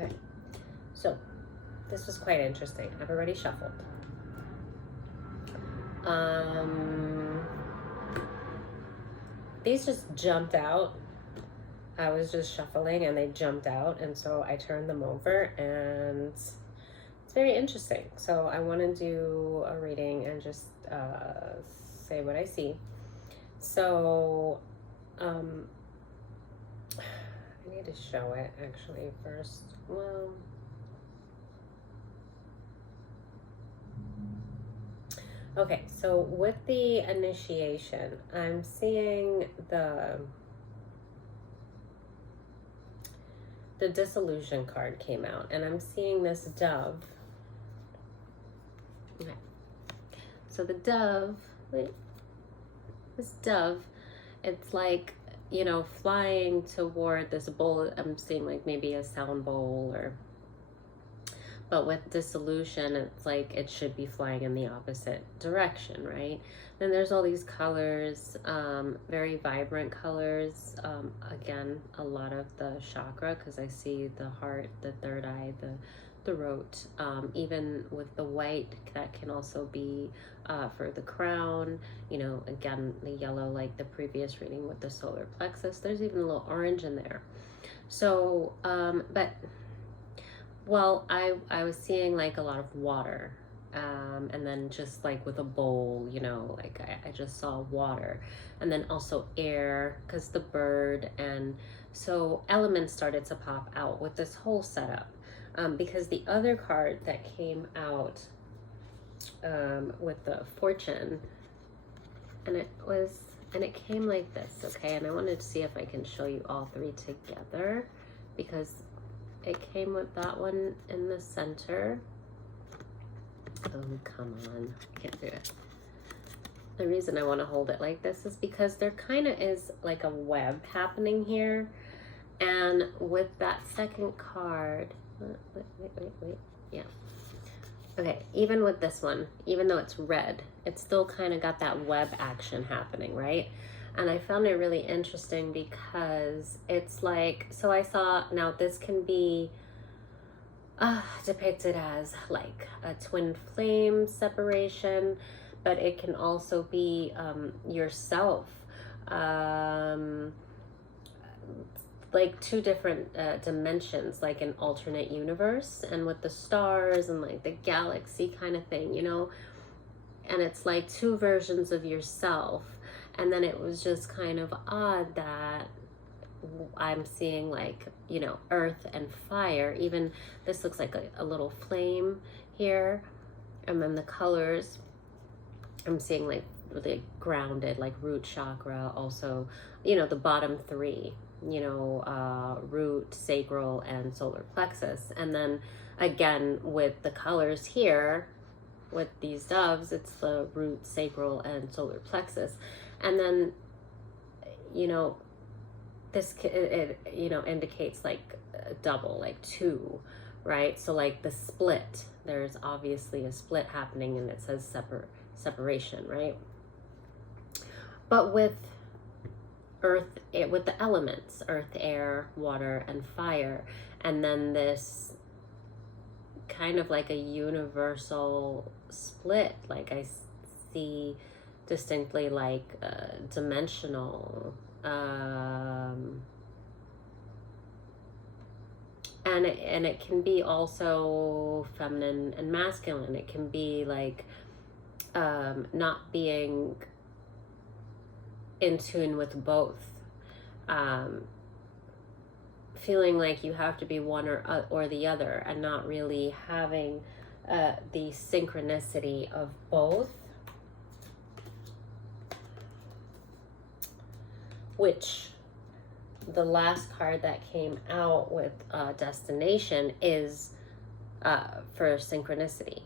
Okay, so this was quite interesting. I've already shuffled. These just jumped out. I was just shuffling and they jumped out, and so I turned them over, and it's very interesting. So I want to do a reading and just say what I see. So I need to show it actually first. Well, okay, so with the initiation, I'm seeing the disillusion card came out, and I'm seeing this dove. Okay, so the dove, this dove, it's like, you know, flying toward this bowl. I'm seeing like maybe a sound bowl, or but with dissolution, it's like it should be flying in the opposite direction, right? Then there's all these colors, very vibrant colors. Again, a lot of the chakra, because I see the heart, the third eye, the throat, even with the white, that can also be for the crown, you know, again, the yellow, like the previous reading with the solar plexus. There's even a little orange in there. So, but well, I was seeing like a lot of water, and then just like with a bowl, you know, like I just saw water, and then also air, because the bird, and so elements started to pop out with this whole setup, because the other card that came out with the fortune, and it came like this, okay, and I wanted to see if I can show you all three together, because it came with that one in the center. Oh, come on. Can't do it. The reason I want to hold it like this is because there kind of is like a web happening here. And with that second card, wait. Yeah. Okay, even with this one, even though it's red, it's still kind of got that web action happening, right? And I found it really interesting because it's like, so I saw, now this can be depicted as like a twin flame separation, but it can also be yourself, like two different dimensions, like an alternate universe, and with the stars and like the galaxy kind of thing, you know, and it's like two versions of yourself. And then it was just kind of odd that I'm seeing like, you know, earth and fire. Even this looks like a little flame here. And then the colors, I'm seeing like really grounded, like root chakra, also, you know, the bottom three, you know, root, sacral, and solar plexus. And then again, with the colors here, with these doves, it's the root, sacral, and solar plexus. And then, you know, this, it you know, indicates like a double, like two, right? So like the split, there's obviously a split happening, and it says separation, right? But with earth, with the elements, earth, air, water, and fire, and then this kind of like a universal split, like I see distinctly like dimensional, and it can be also feminine and masculine. It can be like not being in tune with both, feeling like you have to be one or the other, and not really having the synchronicity of both, which the last card that came out with destination is for synchronicity.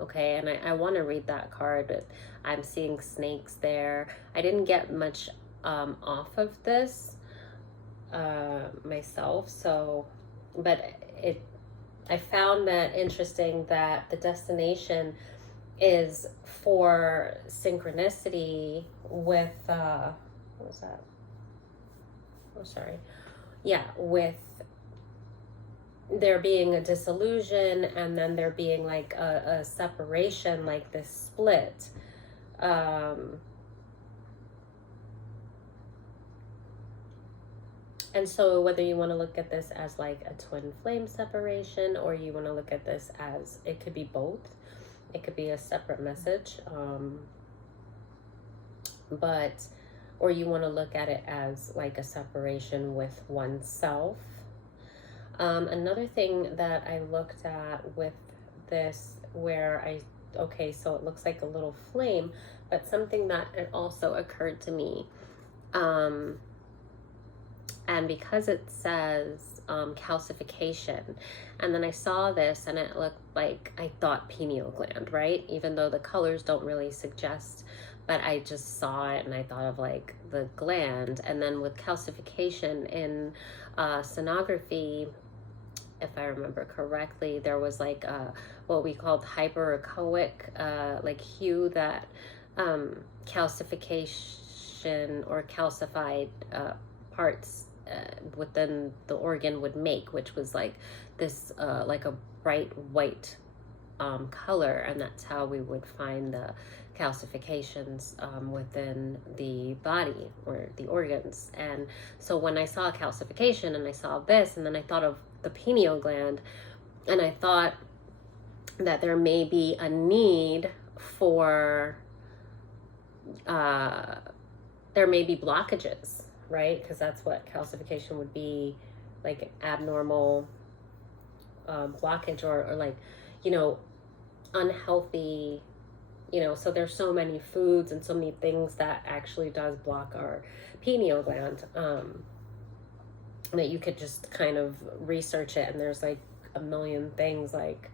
Okay, and I want to read that card, but I'm seeing snakes there. I didn't get much off of this myself, so, but I found that interesting that the destination is for synchronicity with what was that? Oh, sorry. Yeah, with there being a dissolution, and then there being like a separation, like this split. And so whether you want to look at this as like a twin flame separation, or you want to look at this as, it could be both. It could be a separate message. Or you want to look at it as like a separation with oneself. Another thing that I looked at with this, where okay, so it looks like a little flame, but something that it also occurred to me, and because it says calcification, and then I saw this and it looked like, I thought pineal gland, right? Even though the colors don't really suggest, but I just saw it and I thought of like the gland. And then with calcification in sonography, if I remember correctly, there was like what we called hyperechoic like hue that calcification or calcified parts within the organ would make, which was like this like a bright white color, and that's how we would find the calcifications within the body or the organs. And so when I saw calcification and I saw this, and then I thought of the pineal gland, and I thought that there may be a need for there may be blockages, right? Because that's what calcification would be, like abnormal blockage, or like, you know, unhealthy, you know. So there's so many foods and so many things that actually does block our pineal gland, that you could just kind of research it, and there's like a million things, like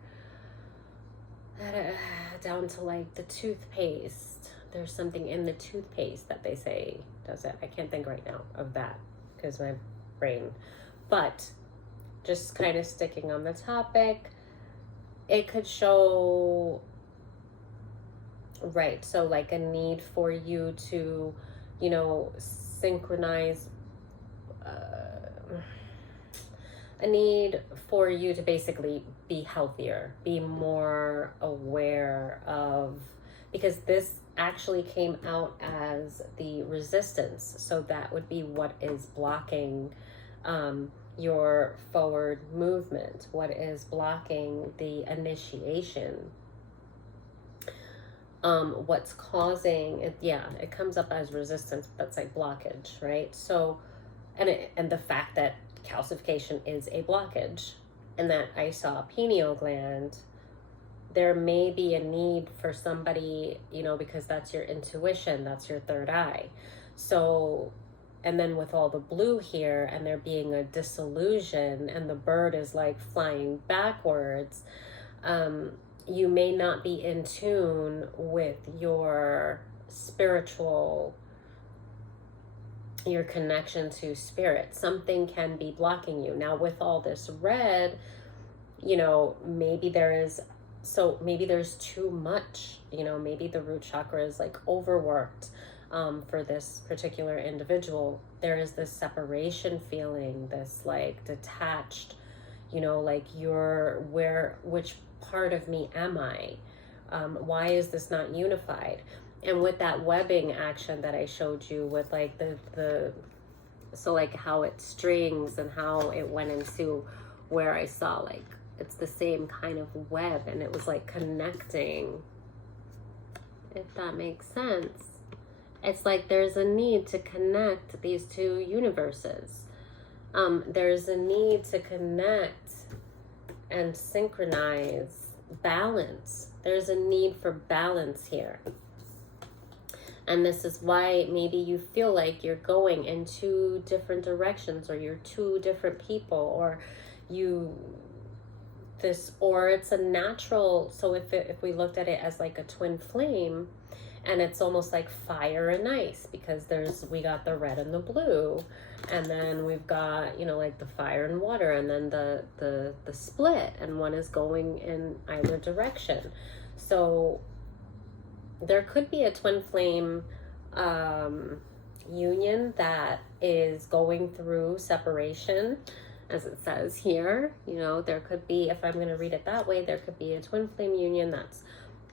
down to like the toothpaste. There's something in the toothpaste that they say does it. I can't think right now of that because my brain. But just kind of sticking on the topic, it could show, right, so like a need for you to, you know, synchronize, a need for you to basically be healthier, be more aware of, because this actually came out as the resistance. So that would be what is blocking your forward movement, what is blocking the initiation, what's causing it. Yeah, it comes up as resistance, but that's like blockage, right? So, and the fact that calcification is a blockage, and that I saw pineal gland, there may be a need for somebody, you know, because that's your intuition, that's your third eye. So, and then with all the blue here, and there being a disillusion, and the bird is like flying backwards, you may not be in tune with your spiritual, your connection to spirit. Something can be blocking you. Now with all this red, you know, maybe there's too much, you know, maybe the root chakra is like overworked for this particular individual. There is this separation feeling, this like detached, you know, like which part of me am I? Why is this not unified? And with that webbing action that I showed you, with like so like how it strings and how it went into where I saw like it's the same kind of web, and it was like connecting, if that makes sense. It's like there's a need to connect these two universes. There's a need to connect and synchronize, balance. There's a need for balance here. And this is why maybe you feel like you're going in two different directions, or you're two different people, or it's a natural. So if we looked at it as like a twin flame, and it's almost like fire and ice, because we got the red and the blue, and then we've got, you know, like the fire and water, and then the split, and one is going in either direction. So there could be a twin flame union that is going through separation, as it says here. You know, there could be, if I'm going to read it that way, there could be a twin flame union that's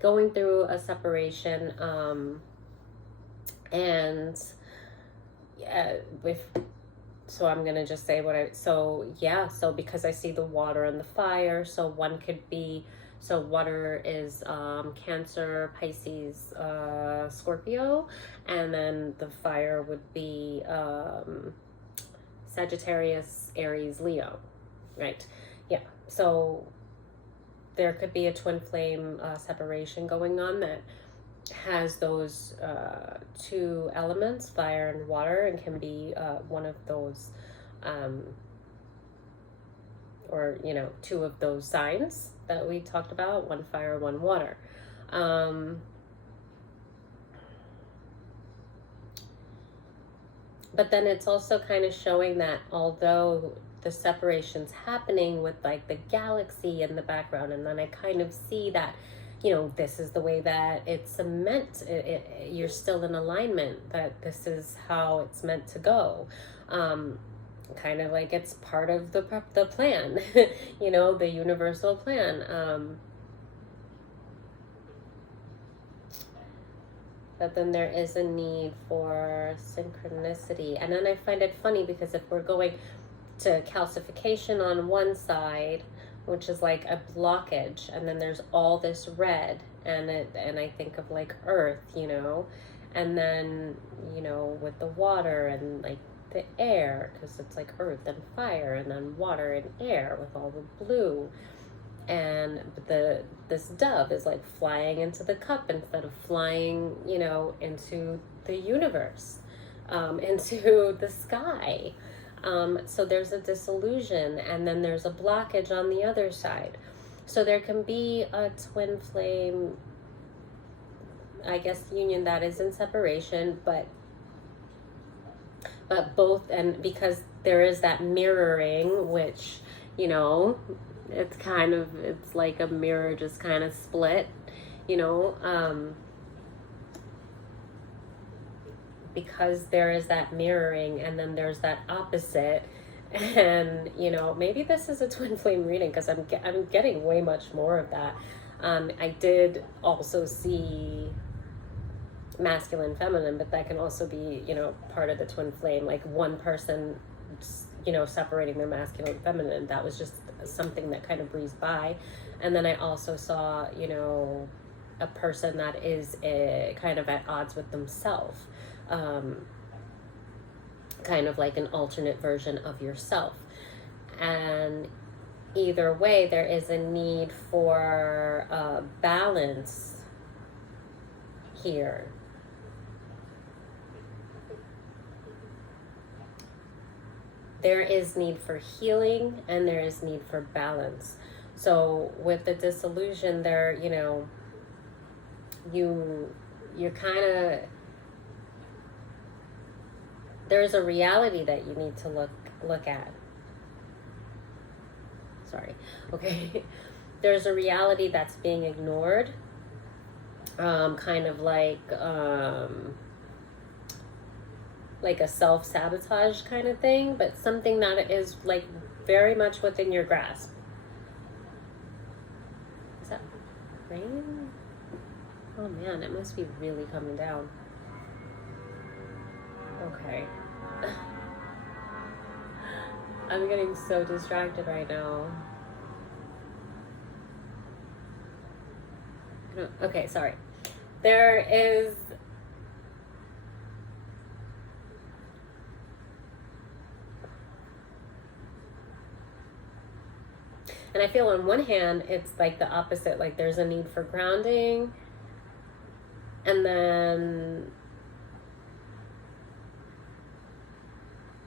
going through a separation, and with, so I'm going to just say so because I see the water and the fire, so one could be, so water is Cancer, Pisces, Scorpio, and then the fire would be Sagittarius, Aries, Leo, right? Yeah, so there could be a twin flame separation going on that has those two elements, fire and water, and can be one of those, or, you know, two of those signs that we talked about, one fire, one water. But then it's also kind of showing that although the separation's happening with like the galaxy in the background, and then I kind of see that, you know, this is the way that it's meant, you're still in alignment, that this is how it's meant to go. Kind of like it's part of the plan, you know, the universal plan. But then there is a need for synchronicity. And then I find it funny because if we're going to calcification on one side, which is like a blockage, and then there's all this red, and I think of like earth, you know, and then, you know, with the water and like the air, because it's like earth and fire, and then water and air with all the blue. And this dove is like flying into the cup instead of flying, you know, into the universe, into the sky. So there's a disillusion, and then there's a blockage on the other side. So there can be a twin flame, I guess, union that is in separation, but both, and because there is that mirroring, which, you know, it's like a mirror just kind of split, you know, because there is that mirroring, and then there's that opposite. And, you know, maybe this is a twin flame reading, because I'm getting way much more of that. I did also see masculine, feminine, but that can also be, you know, part of the twin flame, like one person, you know, separating their masculine and feminine. That was just something that kind of breezed by. And then I also saw, you know, a person that is kind of at odds with themselves, kind of like an alternate version of yourself. And either way, there is a need for balance here. There is need for healing, and there is need for balance. So with the disillusion there, you know, you're kind of, there's a reality that you need to look at. Sorry. Okay. There's a reality that's being ignored. Kind of like a self-sabotage kind of thing, but something that is like very much within your grasp. Is that rain? Oh man, it must be really coming down. Okay. I'm getting so distracted right now. Okay, sorry. There is and I feel on one hand, it's like the opposite, like there's a need for grounding, and then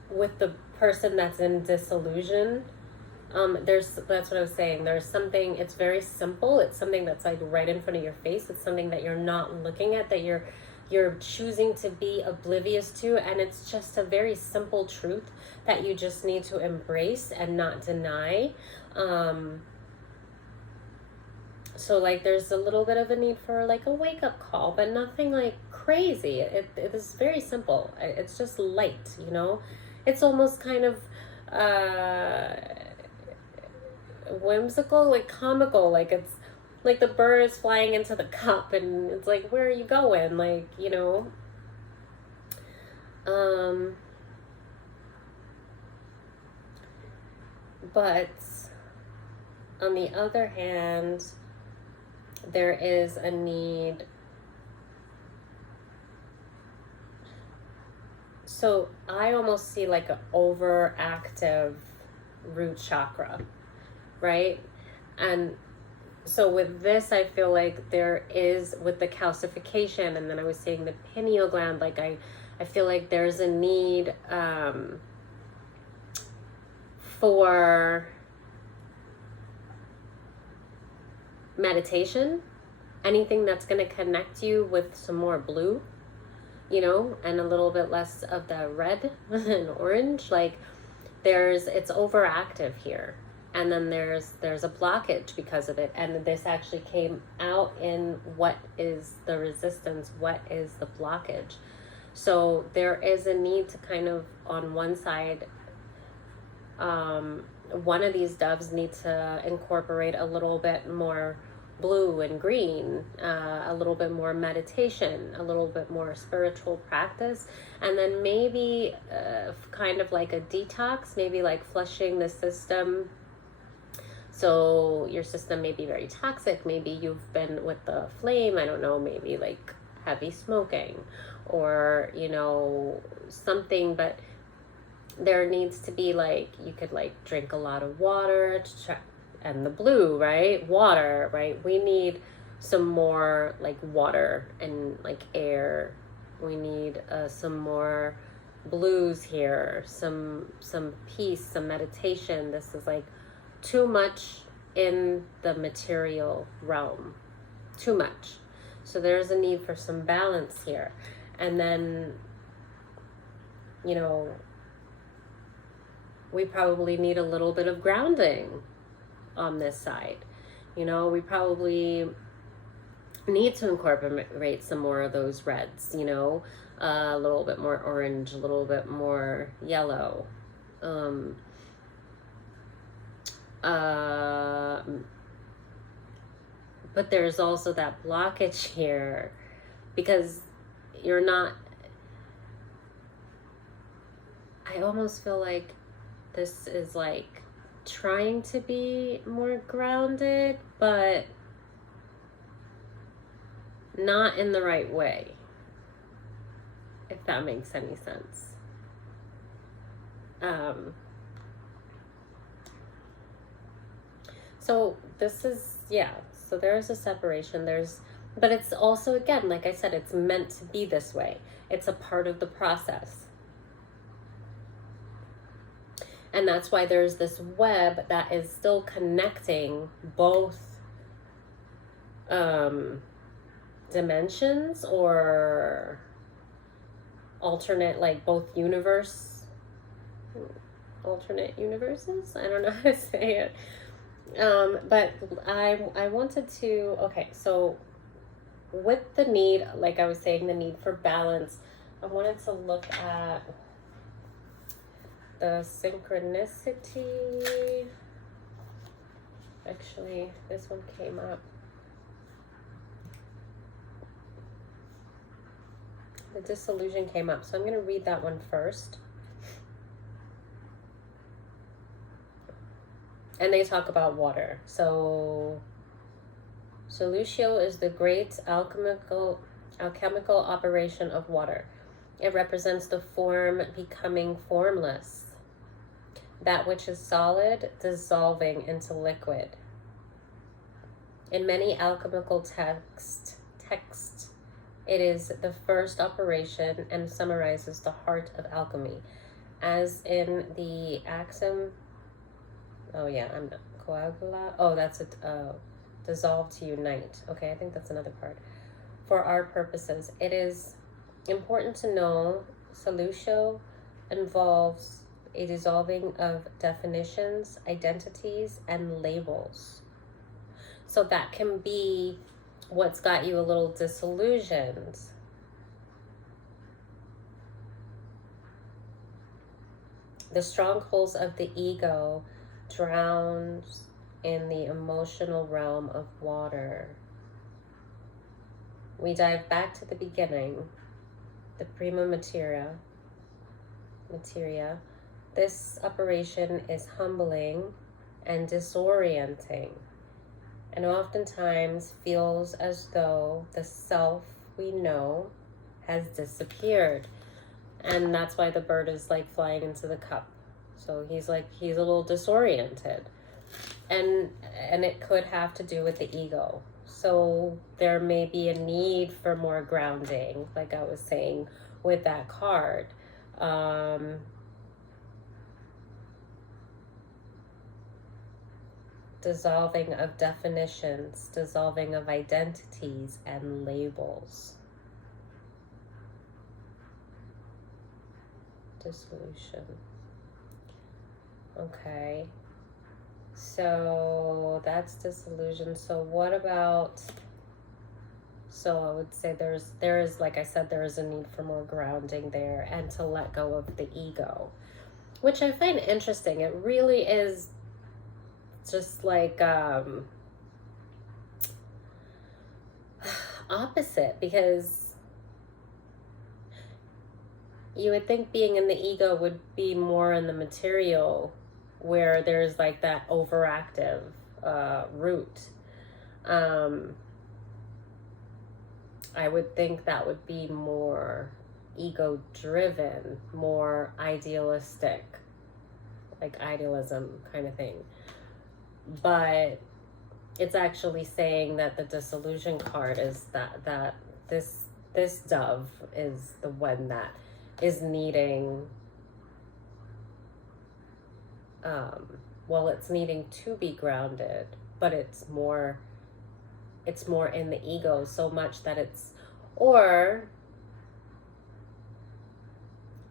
with the person that's in disillusion, that's what I was saying. There's something, it's very simple. It's something that's like right in front of your face. It's something that you're not looking at, that you're choosing to be oblivious to. And it's just a very simple truth that you just need to embrace and not deny. So like there's a little bit of a need for like a wake-up call, but nothing like crazy. It is very simple. It's just light, you know. It's almost kind of uh whimsical, like comical, like it's like the bird is flying into the cup and it's like, where are you going, like, you know. But on the other hand, there is a need. So I almost see like an overactive root chakra, right? And so with this, I feel like there is, with the calcification, and then I was saying the pineal gland, like I feel like there's a need for meditation, anything that's going to connect you with some more blue, you know, and a little bit less of the red and orange. Like it's overactive here. And then there's a blockage because of it. And this actually came out in what is the resistance, what is the blockage. So there is a need to kind of, on one side, one of these doves need to incorporate a little bit more blue and green, a little bit more meditation, a little bit more spiritual practice, and then maybe kind of like a detox, maybe like flushing the system. So your system may be very toxic. Maybe you've been with the flame, I don't know, maybe like heavy smoking or, you know, something, but there needs to be like, you could like drink a lot of water and the blue, right? Water, right? We need some more like water and like air. We need some more blues here, some peace, some meditation. This is like too much in the material realm, too much. So there's a need for some balance here. And then, you know, we probably need a little bit of grounding on this side. You know, we probably need to incorporate some more of those reds, you know, a little bit more orange, a little bit more yellow. But there's also that blockage here because you're not, I almost feel like this is like trying to be more grounded, but not in the right way, if that makes any sense. So this is, yeah, so there's a separation, but it's also, again, like I said, it's meant to be this way. It's a part of the process. And that's why there's this web that is still connecting both dimensions, or alternate, like both alternate universes. I don't know how to say it. But I wanted to, okay, so with the need, like I was saying, the need for balance, I wanted to look at the synchronicity. Actually, this one came up. The disillusion came up, so I'm going to read that one first. And they talk about water. So solutio is the great alchemical operation of water. It represents the form becoming formless, that which is solid dissolving into liquid. In many alchemical texts, it is the first operation and summarizes the heart of alchemy, as in the axiom. Oh yeah, I'm not coagula. Oh, that's it. Dissolve to unite. Okay, I think that's another part. For our purposes, it is important to know solutio involves a dissolving of definitions, identities, and labels. So that can be what's got you a little disillusioned. The strongholds of the ego drowns in the emotional realm of water. We dive back to the beginning, the prima materia. This operation is humbling and disorienting, and oftentimes feels as though the self we know has disappeared. And that's why the bird is like flying into the cup. So he's a little disoriented. And it could have to do with the ego. So there may be a need for more grounding, like I was saying with that card. Dissolving of definitions, dissolving of identities and labels. Dissolution. Okay. So that's disillusion. So what about, so I would say there is, like I said, there is a need for more grounding there and to let go of the ego, which I find interesting. It really is just like opposite, because you would think being in the ego would be more in the material, where there's like that overactive root. I would think that would be more ego driven, more idealistic, like idealism kind of thing. But it's actually saying that the disillusion card is that this dove is the one that is needing, it's needing to be grounded, but it's more in the ego, so much that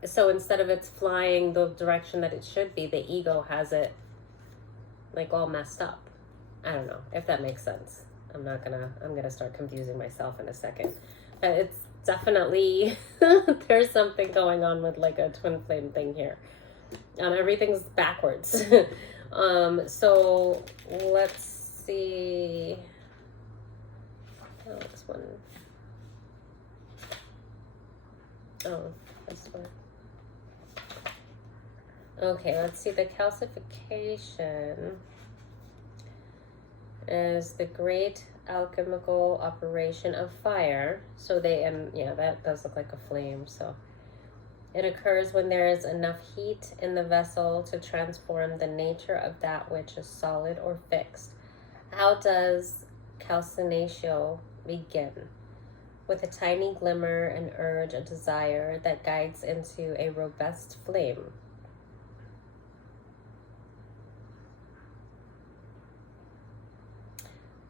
so instead of it's flying the direction that it should be, the ego has it like all messed up. I don't know if that makes sense. I'm gonna start confusing myself in a second, but it's definitely there's something going on with like a twin flame thing here. Everything's backwards. So let's see. Oh, this one. Oh, this one. Okay, let's see. The calcification is the great alchemical operation of fire. So that does look like a flame. So it occurs when there is enough heat in the vessel to transform the nature of that which is solid or fixed. How does calcinatio begin? With a tiny glimmer, an urge, a desire that guides into a robust flame.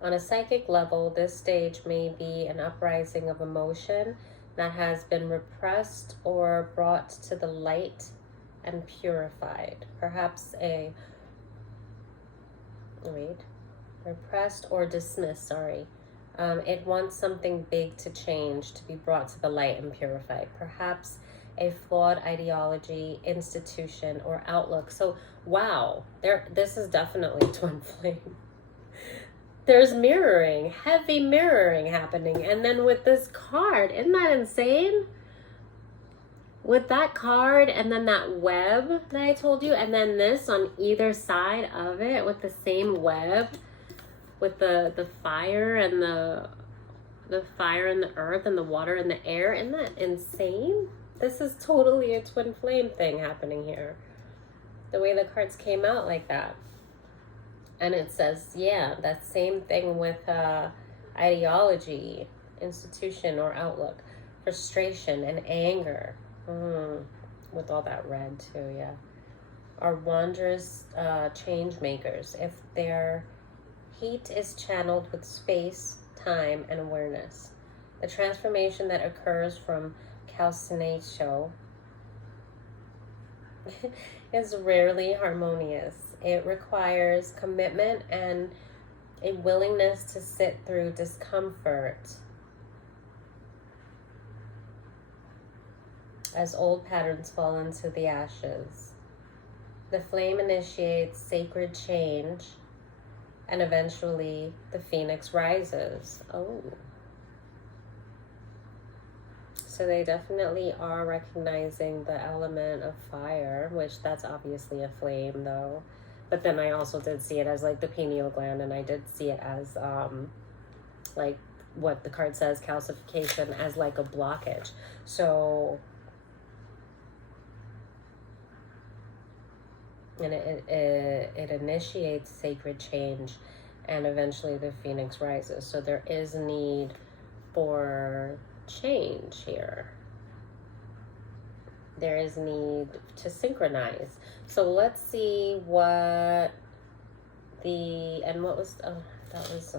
On a psychic level, this stage may be an uprising of emotion that has been repressed or brought to the light and purified. Perhaps repressed or dismissed, it wants something big to change, to be brought to the light and purified. Perhaps a flawed ideology, institution, or outlook. So, wow, this is definitely twin flame. There's mirroring, heavy mirroring happening. And then with this card, isn't that insane? With that card and then that web that I told you, and then this on either side of it with the same web, with the fire and the fire and the earth and the water and the air. Isn't that insane? This is totally a twin flame thing happening here. The way the cards came out like that. And it says, that same thing with ideology, institution, or outlook. Frustration and anger. With all that red too, yeah. Are wondrous change makers if their heat is channeled with space, time, and awareness. The transformation that occurs from calcinatio is rarely harmonious. It requires commitment and a willingness to sit through discomfort as old patterns fall into the ashes. The flame initiates sacred change, and eventually the phoenix rises. Oh. So they definitely are recognizing the element of fire, which that's obviously a flame though. But then I also did see it as like the pineal gland, and I did see it as like what the card says, calcification, as like a blockage. So and it initiates sacred change, and eventually the phoenix rises. So there is need for change here. There is need to synchronize. So let's see what what was, that was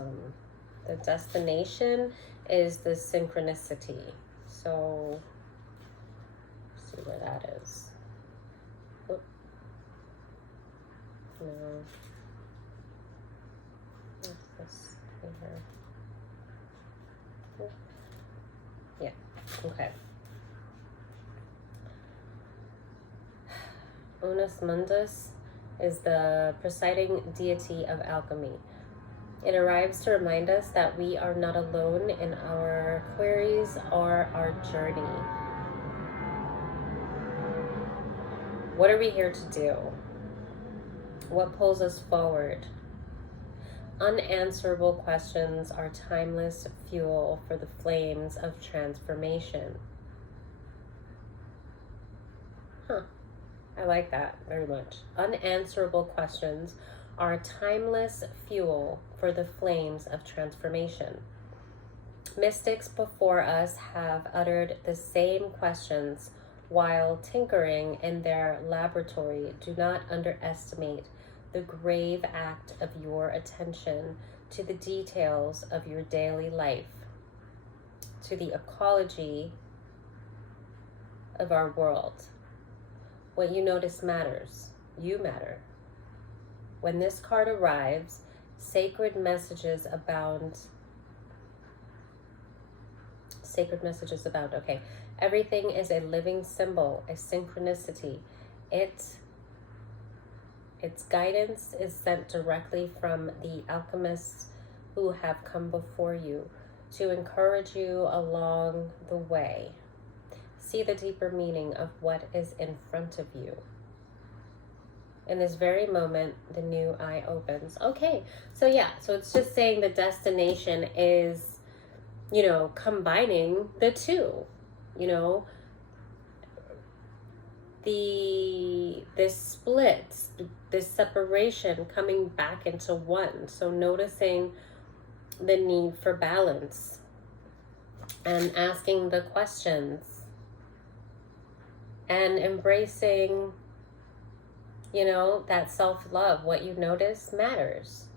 the destination is the synchronicity. So let's see where that is. Oop. No. What's this here? Oop. Yeah, okay. Unus Mundus is the presiding deity of alchemy. It arrives to remind us that we are not alone in our queries or our journey. What are we here to do? What pulls us forward? Unanswerable questions are timeless fuel for the flames of transformation. I like that very much. Unanswerable questions are timeless fuel for the flames of transformation. Mystics before us have uttered the same questions while tinkering in their laboratory. Do not underestimate the grave act of your attention to the details of your daily life, to the ecology of our world. What you notice matters. You matter. When this card arrives, sacred messages abound. Sacred messages abound. Okay. Everything is a living symbol, a synchronicity. Its guidance is sent directly from the alchemists who have come before you to encourage you along the way. See the deeper meaning of what is in front of you. In this very moment, the new eye opens. Okay, so yeah, so it's just saying the destination is, combining the two, this split, this separation coming back into one. So noticing the need for balance and asking the questions. And embracing, that self-love. What you notice matters.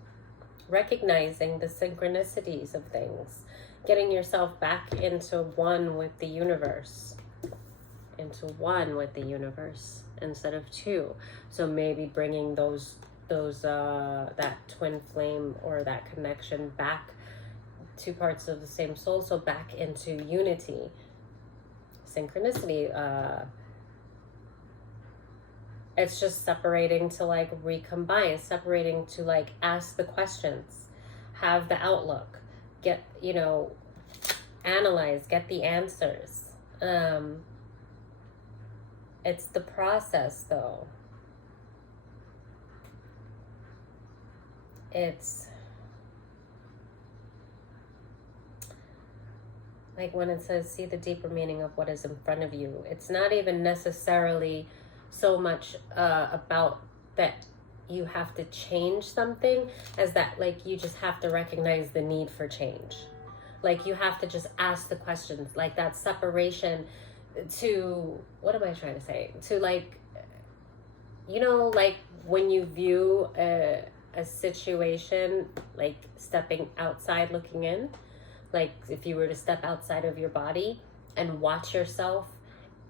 Recognizing the synchronicities of things. Getting yourself back into one with the universe. Instead of two. So maybe bringing that twin flame or that connection back, two parts of the same soul, so back into unity. Synchronicity, it's just separating to recombine, separating to ask the questions, have the outlook, get, analyze, get the answers. It's the process though. It's like when it says, see the deeper meaning of what is in front of you. It's not even necessarily so much about that you have to change something as that you just have to recognize the need for change. You have to just ask the questions, that separation to, what am I trying to say? To when you view a situation, stepping outside, looking in, if you were to step outside of your body and watch yourself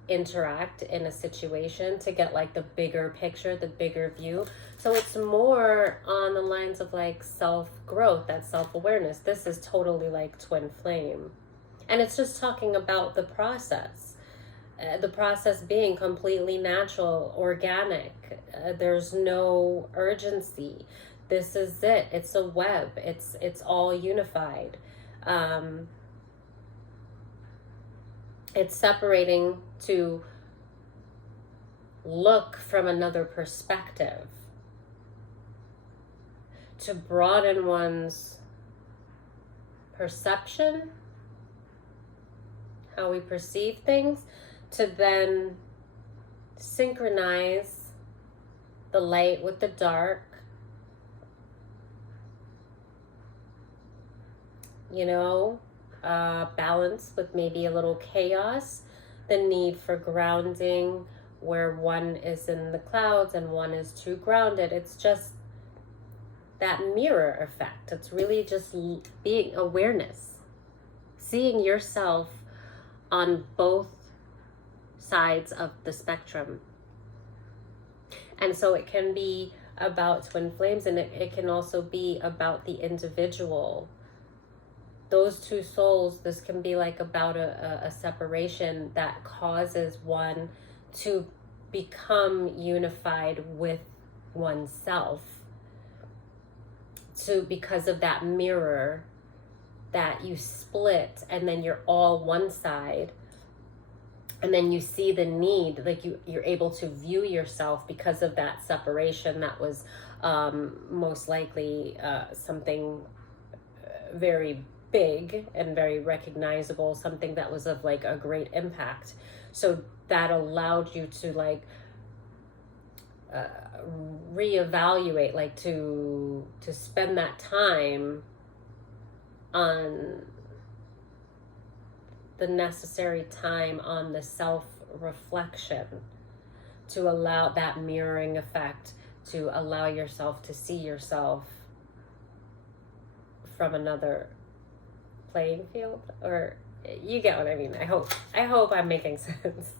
interact in a situation to get the bigger picture, the bigger view. So it's more on the lines of self-growth, that self-awareness. This is totally twin flame, and it's just talking about the process. the process being completely natural, organic. There's no urgency. This is it. It's a web. It's all unified. It's separating to look from another perspective, to broaden one's perception, how we perceive things, to then synchronize the light with the dark, balance with maybe a little chaos, the need for grounding where one is in the clouds and one is too grounded. It's just that mirror effect. It's really just being awareness, seeing yourself on both sides of the spectrum. And so it can be about twin flames, and it can also be about the individual. Those two souls, this can be like about a separation that causes one to become unified with oneself, because of that mirror that you split, and then you're all one side, and then you see the need, like you're able to view yourself because of that separation that was most likely something very big and very recognizable, something that was of like a great impact. So that allowed you to like reevaluate, like to spend that time on the necessary time on the self-reflection, to allow that mirroring effect, to allow yourself to see yourself from another playing field. Or you get what I mean. I hope I'm making sense.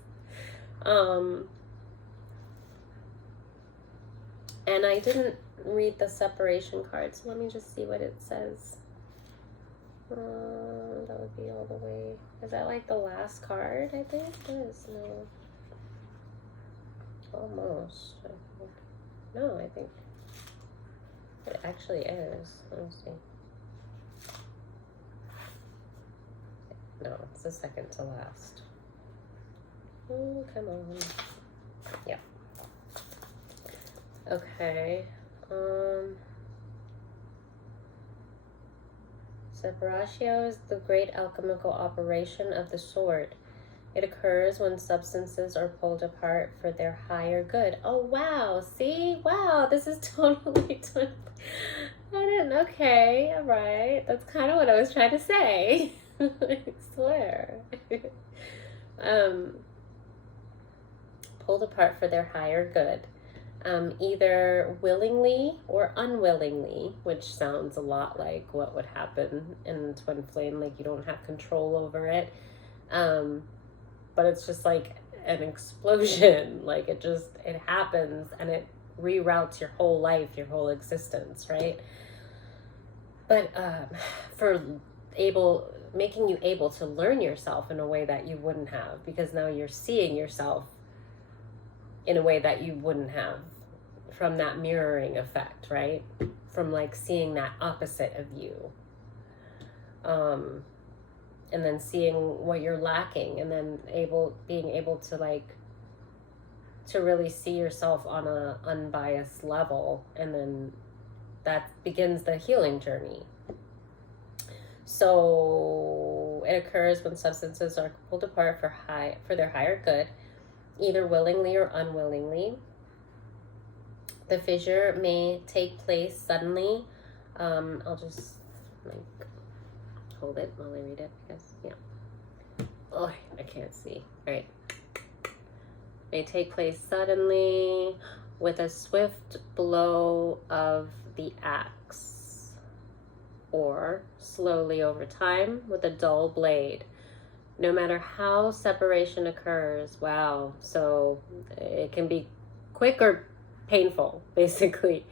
And I didn't read the separation card, so let me just see what it says. That would be all the way. Is that like the last card? I think it is. No. Almost. I think. No, I think it actually is. Let me see. No, it's the second to last. Oh, come on. Yeah. Okay. Separatio is the great alchemical operation of the sword. It occurs when substances are pulled apart for their higher good. Oh, wow. See? Wow, this is totally... Okay, all right. That's kind of what I was trying to say. I swear. Pulled apart for their higher good. Either willingly or unwillingly, which sounds a lot like what would happen in twin flame, like you don't have control over it. But it's just like an explosion, like it happens and it reroutes your whole life, your whole existence, right? But making you able to learn yourself in a way that you wouldn't have, because now you're seeing yourself in a way that you wouldn't have, from that mirroring effect, right? From like seeing that opposite of you. And then seeing what you're lacking, and then being able to like, to really see yourself on a unbiased level. And then that begins the healing journey. So it occurs when substances are pulled apart for their higher good, either willingly or unwillingly. The fissure may take place suddenly. I'll just like hold it while I read it, I guess. Yeah. Oh, I can't see. All right. May take place suddenly with a swift blow of the axe, or slowly over time with a dull blade. No matter how separation occurs. Wow. So it can be quick or painful, basically.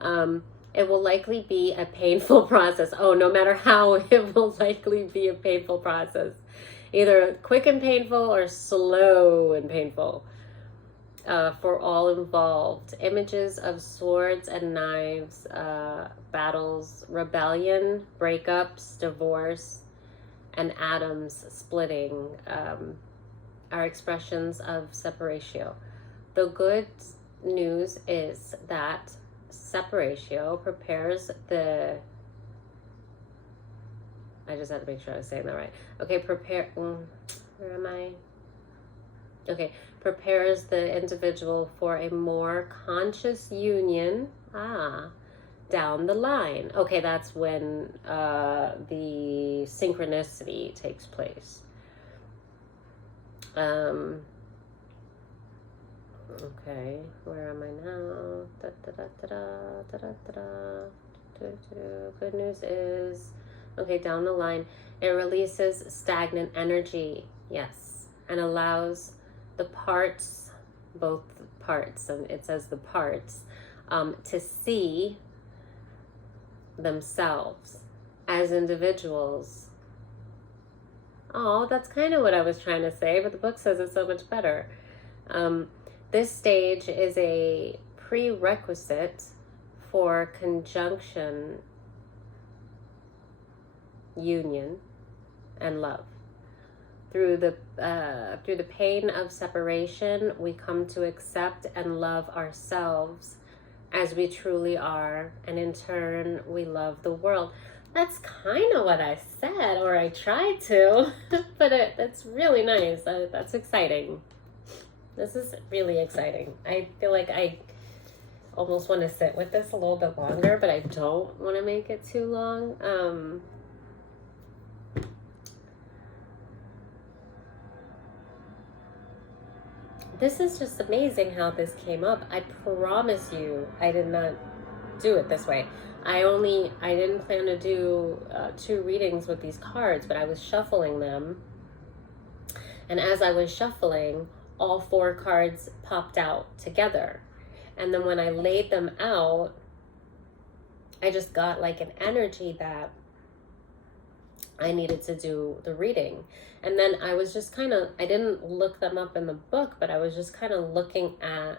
It will likely be a painful process. Oh, no matter how, it will likely be a painful process. either quick and painful or slow and painful. For all involved. Images of swords and knives, battles, rebellion, breakups, divorce, and atoms splitting are expressions of separatio. The good news is that separatio prepares the... I just had to make sure I was saying that right. Okay, where am I? Okay, prepares the individual for a more conscious union down the line. Okay, that's when the synchronicity takes place. Okay, where am I now? Good news is, okay, down the line, it releases stagnant energy, yes, and allows the parts, both parts, and it says the parts, to see themselves as individuals. Oh, that's kind of what I was trying to say, but the book says it so much better. This stage is a prerequisite for conjunction, union, and love. Through the pain of separation, we come to accept and love ourselves as we truly are, and in turn, we love the world. That's kind of what I said, or I tried to, but that's really nice. That's exciting. This is really exciting. I feel like I almost want to sit with this a little bit longer, but I don't want to make it too long. This is just amazing how this came up. I promise you, I did not do it this way. I didn't plan to do 2 readings with these cards, but I was shuffling them. And as I was shuffling, all 4 cards popped out together. And then when I laid them out, I just got like an energy that I needed to do the reading. And then I was just I didn't look them up in the book, but I was just kind of looking at,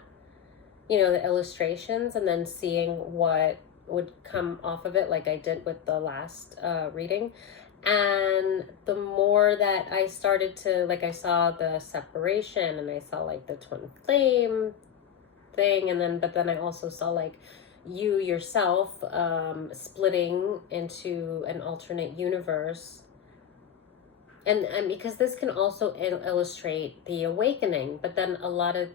the illustrations and then seeing what would come off of it, like I did with the last reading. And the more that I started to, I saw the separation, and I saw like the twin flame thing, but then I also saw you yourself splitting into an alternate universe. And because this can also illustrate the awakening, but then a lot of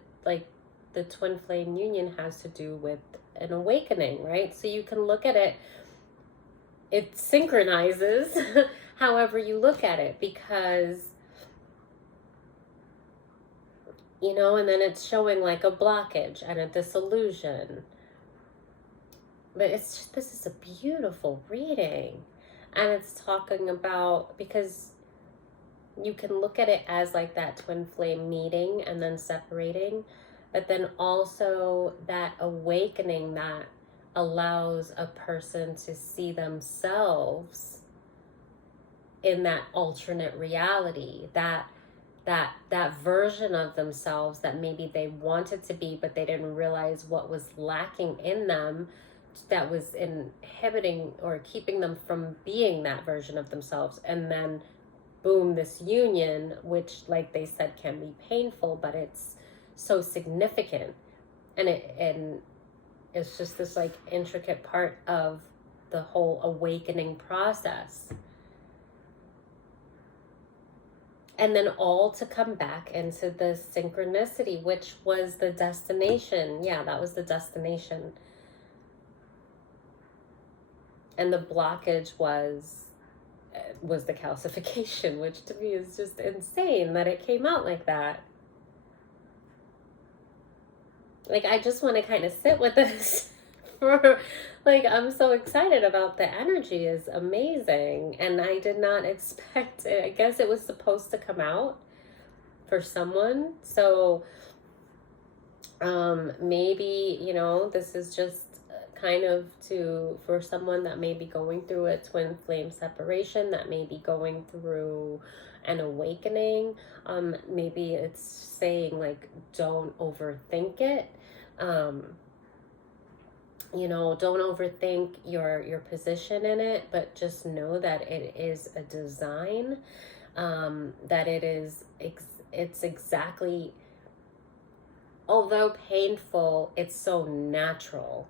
the twin flame union has to do with an awakening, right? So you can look at it, it synchronizes however you look at it, because and then it's showing a blockage and a disillusion. But this is a beautiful reading, and it's talking about, because you can look at it as that twin flame meeting and then separating, but then also that awakening that allows a person to see themselves in that alternate reality, that version of themselves that maybe they wanted to be, but they didn't realize what was lacking in them, that was inhibiting or keeping them from being that version of themselves. And then boom, this union, which they said can be painful, but it's so significant, and it's just this intricate part of the whole awakening process. And then all to come back into the synchronicity, which was the destination. Yeah, that was the destination. And the blockage was the calcification, which to me is just insane that it came out like that. I just want to kind of sit with this for, I'm so excited about the energy is amazing. And I did not expect it. I guess it was supposed to come out for someone. So maybe, this is just kind of for someone that may be going through a twin flame separation, that may be going through an awakening. Maybe it's saying like, don't overthink it. Don't overthink your position in it, but just know that it is a design, that it's exactly, although painful, it's so natural.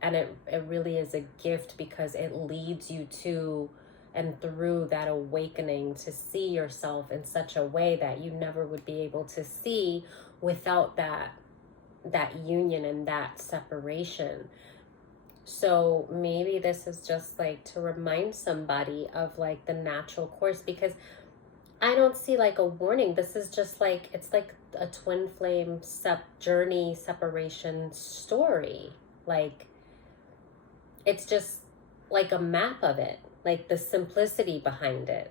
And it really is a gift, because it leads you to and through that awakening to see yourself in such a way that you never would be able to see without that union and that separation. So maybe this is just like to remind somebody of like the natural course, because I don't see like a warning. This is just like, it's like a twin flame journey separation story. Like, it's just like a map of it, like the simplicity behind it.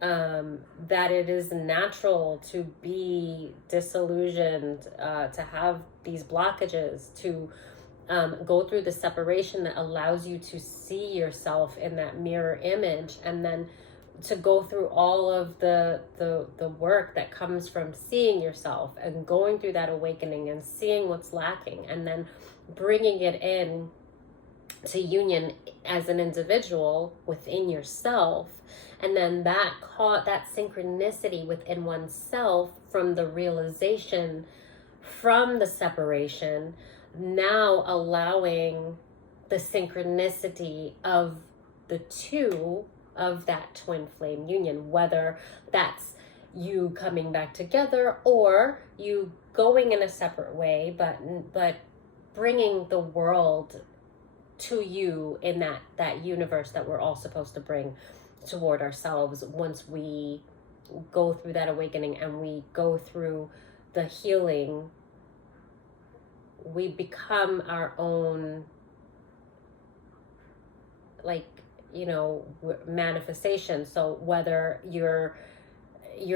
That it is natural to be disillusioned, to have these blockages, to go through the separation that allows you to see yourself in that mirror image, and then to go through all of the work that comes from seeing yourself and going through that awakening and seeing what's lacking, and then bringing it in to union as an individual within yourself. And then that synchronicity within oneself from the realization from the separation, now allowing the synchronicity of the two of that twin flame union, whether that's you coming back together or you going in a separate way, but bringing the world to you in that universe that we're all supposed to bring toward ourselves. Once we go through that awakening and we go through the healing, we become our own, like, manifestation. So whether your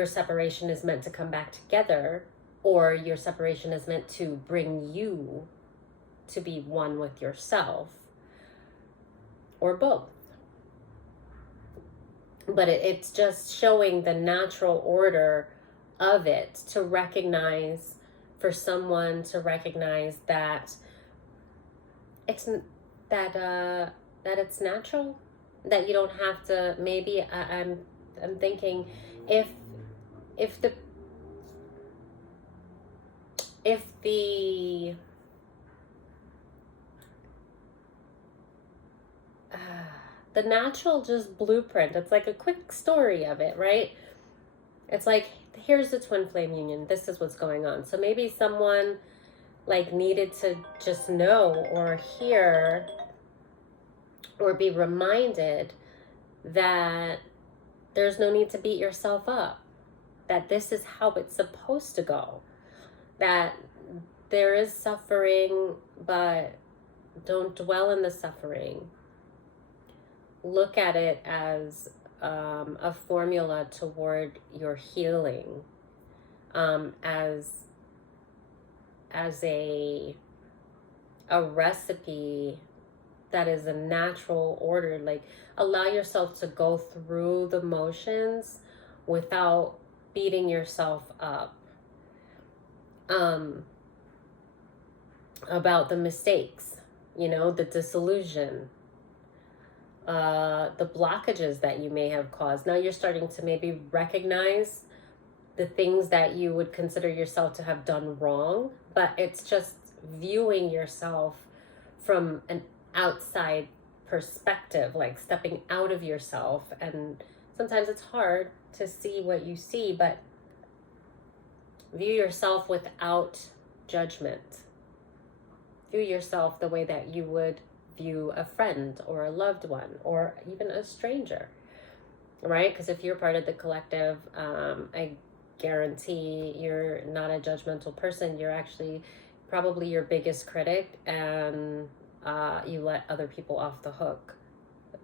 separation is meant to come back together, or your separation is meant to bring you to be one with yourself, or both. But it's just showing the natural order of it, to recognize, for someone to recognize that it's natural, that you don't have to. Maybe I'm thinking, if the natural just blueprint, it's like a quick story of it, right? It's like, here's the twin flame union, this is what's going on. So maybe someone like needed to just know or hear or be reminded that there's no need to beat yourself up, that this is how it's supposed to go, that there is suffering, but don't dwell in the suffering. Look at it as a formula toward your healing, as a recipe that is a natural order. Like, allow yourself to go through the motions without beating yourself up about the mistakes, the disillusion, the blockages that you may have caused. Now you're starting to maybe recognize the things that you would consider yourself to have done wrong, but it's just viewing yourself from an outside perspective, like stepping out of yourself. And sometimes it's hard to see what you see, but view yourself without judgment. View yourself the way that you would view a friend or a loved one or even a stranger, right? Because if you're part of the collective, I guarantee you're not a judgmental person. You're actually probably your biggest critic, and you let other people off the hook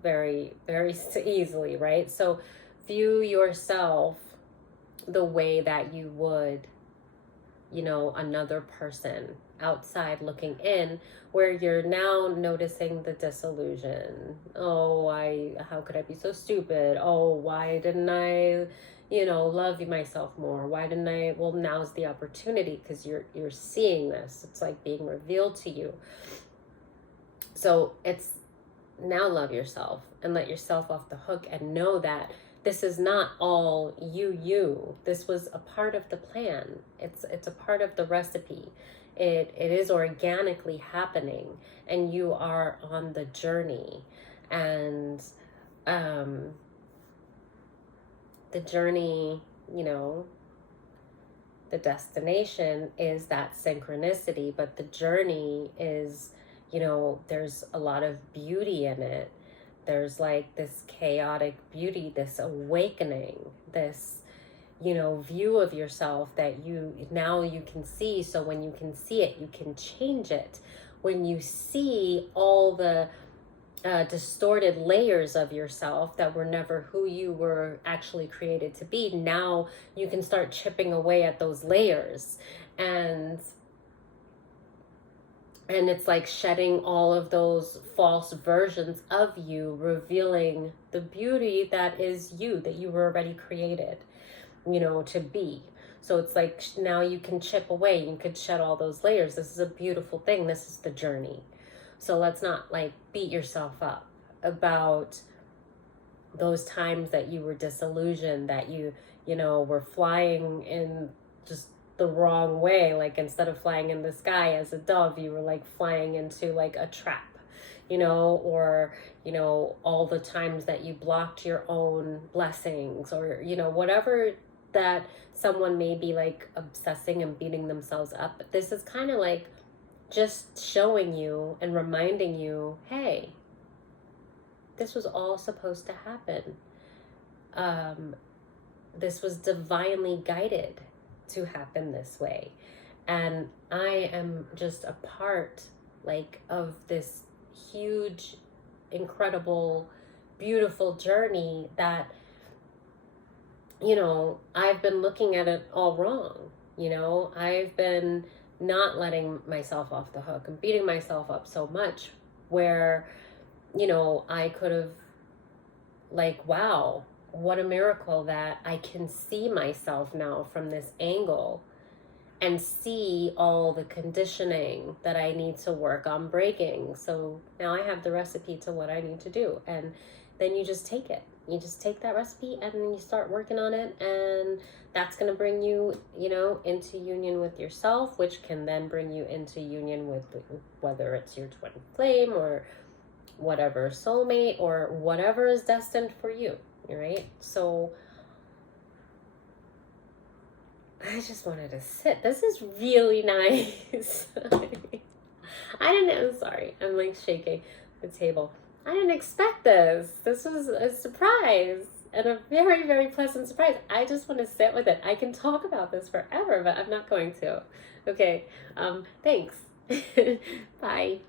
very, very easily, right? So view yourself the way that you would another person outside looking in, where you're now noticing the disillusion. Oh, how could I be so stupid? Oh, why didn't I, love myself more? Why didn't I? Well, now's the opportunity, because you're seeing this. It's like being revealed to you. So it's now love yourself and let yourself off the hook, and know that this is not all you. This was a part of the plan. It's a part of the recipe. It is organically happening, and you are on the journey. And the journey, the destination is that synchronicity, but the journey is, there's a lot of beauty in it. There's like this chaotic beauty, this awakening, this, view of yourself that you can see. So when you can see it, you can change it. When you see all the distorted layers of yourself that were never who you were actually created to be, now you can start chipping away at those layers. And it's like shedding all of those false versions of you, revealing the beauty that is you, that you were already created, to be. So it's like now you can chip away, you could shed all those layers. This is a beautiful thing. This is the journey. So let's not like beat yourself up about those times that you were disillusioned, that you were flying in just the wrong way. Like instead of flying in the sky as a dove, you were like flying into like a trap, or all the times that you blocked your own blessings, or whatever that someone may be like obsessing and beating themselves up. But this is kind of like just showing you and reminding you, hey, this was all supposed to happen. This was divinely guided to happen this way. And I am just a part like of this huge, incredible, beautiful journey that, I've been looking at it all wrong. I've been not letting myself off the hook and beating myself up so much, where, I could have like, wow, what a miracle that I can see myself now from this angle and see all the conditioning that I need to work on breaking. So now I have the recipe to what I need to do. And then you just take it. You just take that recipe and then you start working on it. And that's going to bring you, into union with yourself, which can then bring you into union with whether it's your twin flame or whatever soulmate or whatever is destined for you. Right? So I just wanted to sit. This is really nice. I'm sorry. I'm like shaking the table. I didn't expect this. This was a surprise, and a very, very pleasant surprise. I just want to sit with it. I can talk about this forever, but I'm not going to. Okay. Thanks. Bye.